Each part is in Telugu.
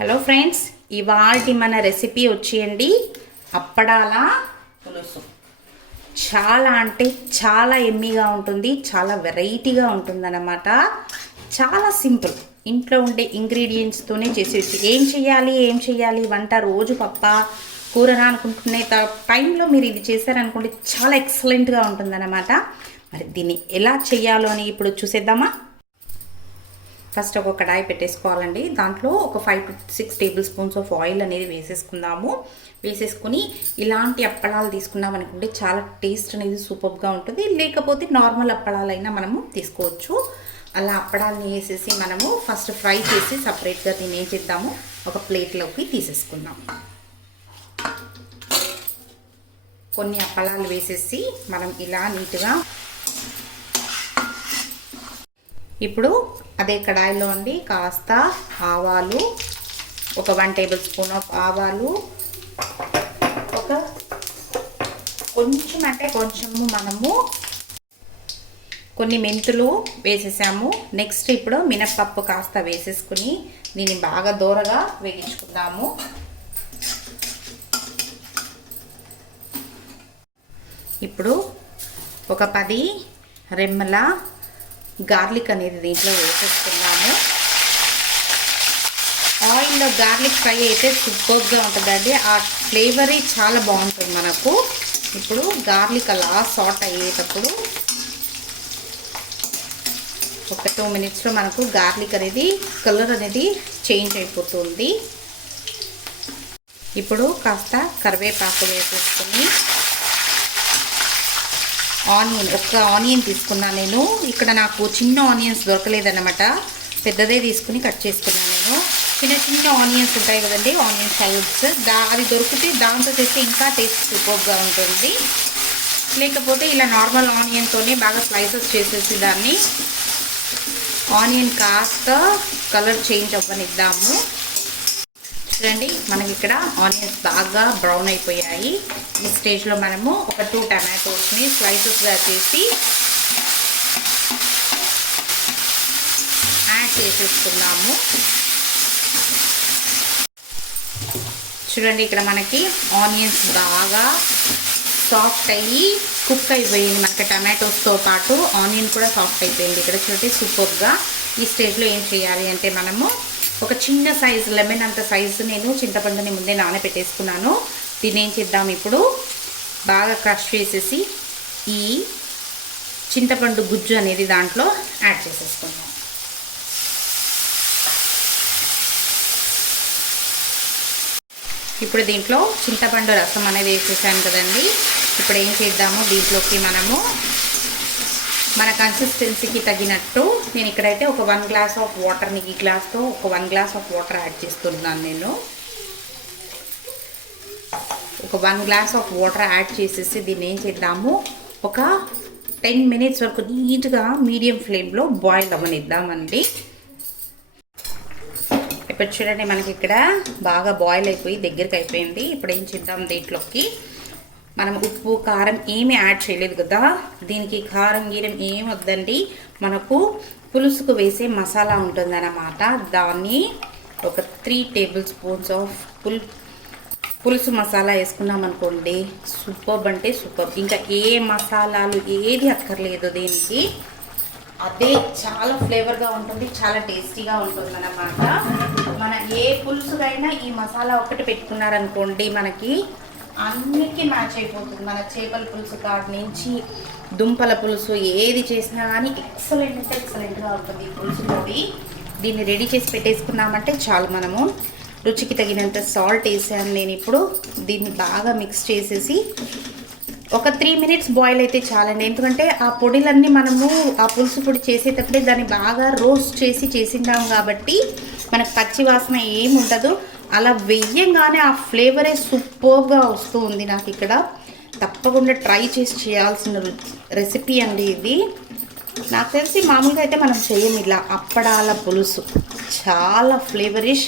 హలో ఫ్రెండ్స్, ఇవాల్టి మన రెసిపీ వచ్చేయండి అప్పడాల పులుసు. చాలా అంటే చాలా ఎమ్మీగా ఉంటుంది, చాలా వెరైటీగా ఉంటుందన్నమాట. చాలా సింపుల్, ఇంట్లో ఉండే ఇంగ్రీడియంట్స్తోనే చేసేసి ఏం చేయాలి వంట రోజు పప్ప కూరనా అనుకుంటునే టైంలో మీరు ఇది చేశారనుకోండి, చాలా ఎక్సలెంట్గా ఉంటుందన్నమాట. మరి దీన్ని ఎలా చేయాలో అని ఇప్పుడు చూసేద్దామా. ఫస్ట్ ఒక కడాయి పెట్టేసుకోవాలండి. దాంట్లో ఒక 5 to 6 table spoons of oil అనేది వేసేసుకుందాము. వేసేసుకుని ఇలాంటి అప్పడాలు తీసుకున్నాం అనుకుంటే చాలా టేస్ట్ అనేది సూపర్గా ఉంటుంది. లేకపోతే నార్మల్ అప్పడాలైనా మనము తీసుకోవచ్చు. అలా అప్పడాలని వేసేసి మనము ఫస్ట్ ఫ్రై చేసి సపరేట్గా దీన్ని ఏం చేద్దాము, ఒక ప్లేట్లోకి తీసేసుకుందాం. కొన్ని అప్పడాలు వేసేసి మనం ఇలా నీట్గా ఇప్పుడు అదే కడాయిలో అండి కాస్త ఆవాలు, ఒక 1 టేబుల్ స్పూన్ ఆఫ్ ఆవాలు, ఒక కొంచెము మనము కొన్ని మెంతులు వేసేసాము. నెక్స్ట్ ఇప్పుడు మినప్పప్పు కాస్త వేసేసుకుని దీన్ని బాగా దూరగా వేగించుకుందాము. ఇప్పుడు ఒక 10 రెమ్మల గార్లిక్ అనేది దీంట్లో వేసేసుకున్నాము. ఆయిల్లో గార్లిక్ ఫ్రై అయితే సూపర్గా ఉంటుందండి, ఆ ఫ్లేవరే చాలా బాగుంటుంది మనకు. ఇప్పుడు గార్లిక్ అలా సాట్ అయ్యేటప్పుడు ఒక 2 మినిట్స్లో మనకు గార్లిక్ అనేది కలర్ అనేది చేంజ్ అయిపోతుంది. ఇప్పుడు కాస్త కరివేపాకు వేసేసుకొని ఒక్క ఆనియన్ తీసుకున్నాను నేను. ఇక్కడ నాకు చిన్న ఆనియన్స్ దొరకలేదన్నమాట, పెద్దదే తీసుకుని కట్ చేసుకున్నాను నేను. చిన్న ఆనియన్స్ ఉంటాయి కదండి, ఆనియన్ సైడ్స్, అది దొరికితే దాంతో చేస్తే ఇంకా టేస్ట్ సూపర్గా ఉంటుంది. లేకపోతే ఇలా నార్మల్ ఆనియన్తోనే బాగా స్లైసెస్ చేసేసి దాన్ని ఆనియన్ కాస్త కలర్ చేంజ్ అవ్వనిద్దాము. చూడండి, మనకి ఇక్కడ ఆనియన్స్ బాగా బ్రౌన్ అయిపోయాయి. ఈ స్టేజ్లో మనము ఒక 2 టమాటోస్ని స్లైసెస్గా చేసి యాడ్ చేసేసుకున్నాము. చూడండి, ఇక్కడ మనకి ఆనియన్స్ బాగా సాఫ్ట్ అయ్యి కుక్ అయిపోయింది. మనకి టమాటోస్తో పాటు ఆనియన్ కూడా సాఫ్ట్ అయిపోయింది. ఇక్కడ చూడండి సూపర్గా. ఈ స్టేజ్లో ఏం చేయాలి అంటే మనము ఒక చిన్న సైజు లెమన్ అంత సైజు నేను చింతపండుని ముందే నానబెట్టేసుకున్నాను. దీన్ని ఏం చేద్దాం, ఇప్పుడు బాగా క్రష్ చేసేసి ఈ చింతపండు గుజ్జు అనేది దాంట్లో యాడ్ చేసేసుకుందాం. ఇప్పుడు దీంట్లో చింతపండు రసం అనేది వేసేసాను కదండి. ఇప్పుడు ఏం చేద్దాము, దీంట్లోకి మనము మన కన్సిస్టెన్సీకి తగినట్టు నేను ఇక్కడైతే ఒక 1 గ్లాస్ ఆఫ్ వాటర్ని, ఈ గ్లాస్తో ఒక 1 గ్లాస్ ఆఫ్ వాటర్ యాడ్ చేస్తున్నాను నేను. ఒక 1 గ్లాస్ ఆఫ్ వాటర్ యాడ్ చేసేసి దీన్ని ఏం చేద్దాము, ఒక 10 మినిట్స్ వరకు నీట్గా మీడియం ఫ్లేమ్లో బాయిల్ అవ్వనిద్దామండి. ఇప్పుడు చూడండి, మనకి ఇక్కడ బాగా బాయిల్ అయిపోయి దగ్గరికి అయిపోయింది. ఇప్పుడు ఏం చేద్దాం, దీంట్లోకి మనం ఉప్పు కారం ఏమీ యాడ్ చేయలేదు కదా, దీనికి కారం గీరం ఏమి వద్దండి. మనకు పులుసుకు వేసే మసాలా ఉంటుందన్నమాట, దాన్ని ఒక 3 టేబుల్ స్పూన్స్ ఆఫ్ పులుసు మసాలా వేసుకున్నాం అనుకోండి, సూపర్ అంటే సూపర్. ఇంకా ఏ మసాలాలు ఏది అక్కర్లేదు దీనికి, అదే చాలా ఫ్లేవర్గా ఉంటుంది, చాలా టేస్టీగా ఉంటుంది అన్నమాట. మన ఏ పులుసుకైనా ఈ మసాలా ఒకటి పెట్టుకున్నారనుకోండి, మనకి అన్నిటికీ మ్యాచ్ అయిపోతుంది. మన చేపల పులుసు కాడ నుంచి దుంపల పులుసు ఏది చేసినా కానీ ఎక్సలెంట్ అంటే ఎక్సలెంట్గా ఉంటుంది ఈ పులుసు పొడి. దీన్ని రెడీ చేసి పెట్టేసుకున్నామంటే చాలు. మనము రుచికి తగినంత సాల్ట్ వేసాను నేను. ఇప్పుడు దీన్ని బాగా మిక్స్ చేసేసి ఒక 3 మినిట్స్ బాయిల్ అయితే చాలండి. ఎందుకంటే ఆ పొడిలన్నీ మనము ఆ పులుసు పొడి చేసేటప్పుడే దాన్ని బాగా రోస్ట్ చేసి చేసింటాం కాబట్టి మనకు పచ్చి వాసన ఏమి ఉండదు. అలా వెయ్యంగానే ఆ ఫ్లేవరే సూపర్గా వస్తూ ఉంది. నాకు ఇక్కడ తప్పకుండా ట్రై చేసి చేయాల్సిన రెసిపీ అండి ఇది. నాకు తెలిసి మామూలుగా అయితే మనం చేయము ఇలా అప్పడాల పులుసు. చాలా ఫ్లేవరిష్,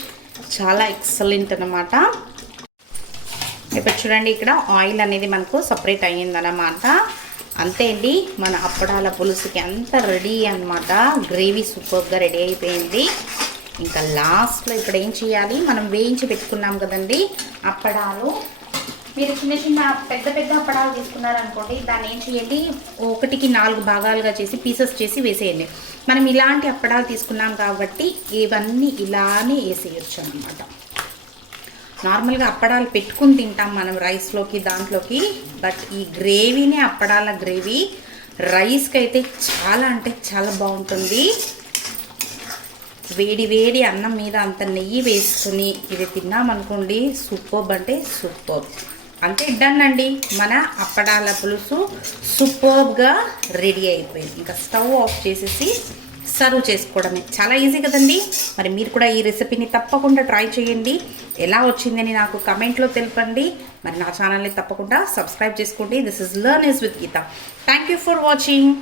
చాలా ఎక్సలెంట్ అన్నమాట. ఇప్పుడు చూడండి, ఇక్కడ ఆయిల్ అనేది మనకు సపరేట్ అయ్యిందన్నమాట. అంతే అండి, మన అప్పడాల పులుసుకి అంతా రెడీ అన్నమాట. గ్రేవీ సూపర్గా రెడీ అయిపోయింది. ఇంకా లాస్ట్లో ఇప్పుడు ఏం చేయాలి, మనం వేయించి పెట్టుకున్నాం కదండి అప్పడాలు. మీరు చిన్న చిన్న పెద్ద పెద్ద అప్పడాలు తీసుకున్నారనుకోండి, దాన్ని ఏం చేయండి, 1కి 4 భాగాలుగా చేసి పీసెస్ చేసి వేసేయండి. మనం ఇలాంటి అప్పడాలు తీసుకున్నాం కాబట్టి ఇవన్నీ ఇలానే వేసేయచ్చు అన్నమాట. నార్మల్గా అప్పడాలు పెట్టుకుని తింటాం మనం రైస్లోకి దాంట్లోకి, బట్ ఈ గ్రేవీనే అప్పడాల గ్రేవీ రైస్కి అయితే చాలా అంటే చాలా బాగుంటుంది. వేడి వేడి అన్నం మీద అంత నెయ్యి వేసుకుని ఇది తిన్నామనుకోండి, సూపర్బ్ అంటే సూపర్బ్. అంతే, డన్ అండి. మన అప్పడాల పులుసు సూపర్బ్గా రెడీ అయిపోయింది. ఇంకా స్టవ్ ఆఫ్ చేసేసి సర్వ్ చేసుకోవడమే. చాలా ఈజీ కదండి. మరి మీరు కూడా ఈ రెసిపీని తప్పకుండా ట్రై చేయండి. ఎలా వచ్చిందని నాకు కమెంట్లో తెలపండి. మరి నా ఛానల్ని తప్పకుండా సబ్స్క్రైబ్ చేసుకోండి. This is learn is with Geetha. Thank you for watching.